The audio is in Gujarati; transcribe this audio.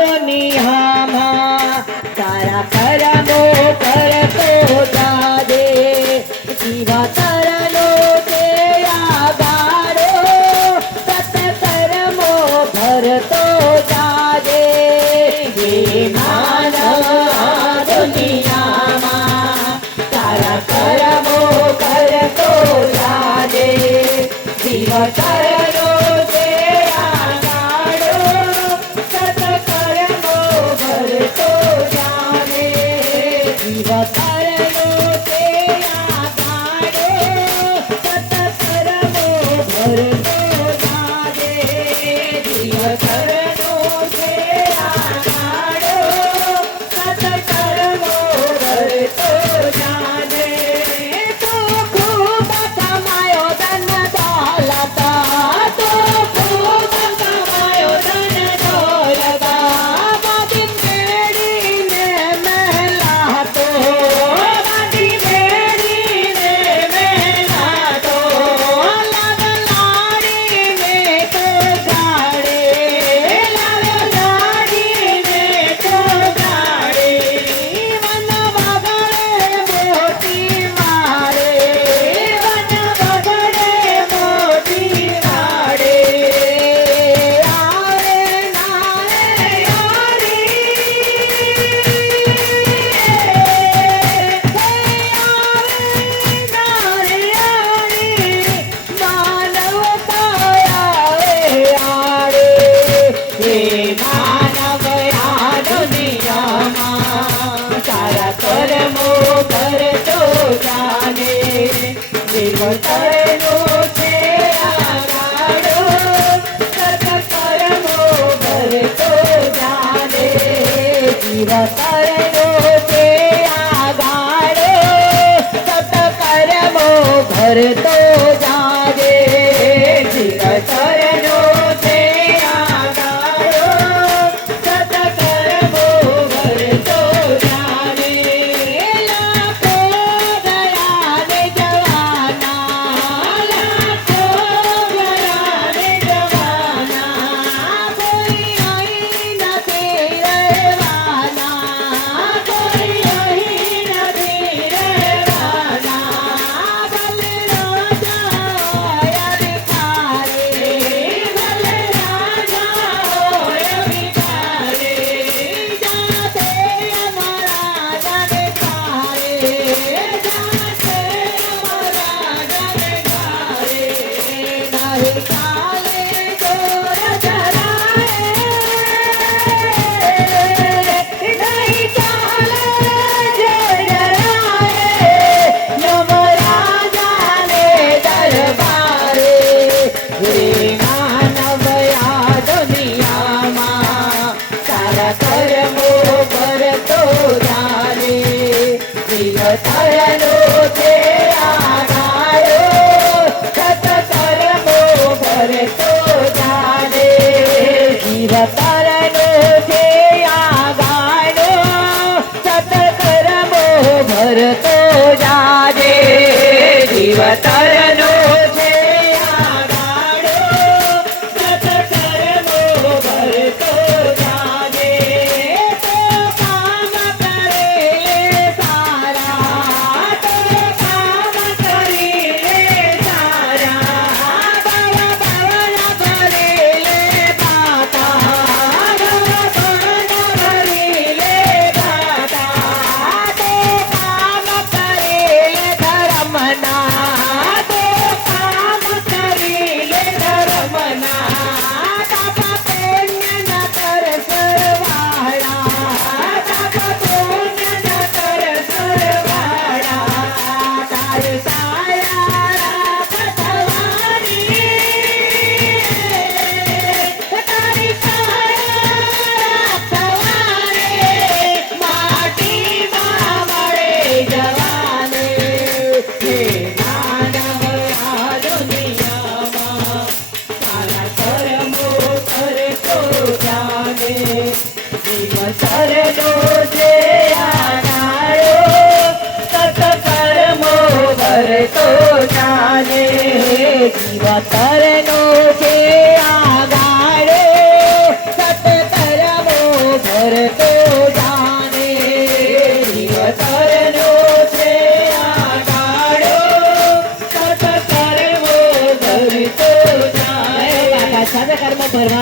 દુનિયામાં તારા કરમો કરતો જાજે જીવા તરલો તે આગાડો સત કરમો ભરતો જાજે હે માનવ આ દુનિયામાં તારા કરમો કરતો જાજે જીવા તરલો તે આગાડો સત કરમો ભરતો જાજે જીવા તરલો તે આગાડો સત કરમો ભરતો જાજે જીવા તરલો તે આગાડો સત કરમો ભરતો જાજે તો ખૂબ કમાયો ધન દોલત તો ખૂબ કમાયો ધન દોલત બાકી મેળીને મહેલાતો બાકી મેળીને મહેલાતો લાગ લાડીને તો ગાડે લાગ લાડીને તો ગાડે મન બગડે મોતી મારે મન બગડે મોતી મારે આવે નારે તારા કરમો કરતો જાને જીવતરનો છે આગાડો સત કરમો ભરતો જાને જીવતરનો છે આગાડો સત કરમો ભરતો જાને જીવતરનો છે આગાડો સત કરમો ભરતો જાને લાખો ગયાને જવાના લાખો ગયાને જવાના કોઈ અહીં નથી રહેવાના કોઈ અહીં નથી રહેવાના ભલે રાજા હોય ભિખારી ભલે રાજા હોય ભિખારી જાતે અમારા જાને ખારે જાતે અમારા જાને ખારે નહીં કાલે ચોર ચરાએ નહીં ચાલે જે ડરાએ યમરાજાને દરબારે હે માનવ આ દુનિયામાં તારા કરમો ભરતો જાને જીવતરનો છે આગાડો સત કરમો ભરતો જાને જીવતરનો છે આગાડો સત કરમો ભરતો જાને જીવતરનો છે આગાડો સત કરમો ભરતો જાને તો કામ કરે સારા તો કામ કરી સારા બાવા બાવના ભરે બાતા બાવા બાવના ભરે બાતા તો કામ કરે ધર્મના કર્મ ભરવા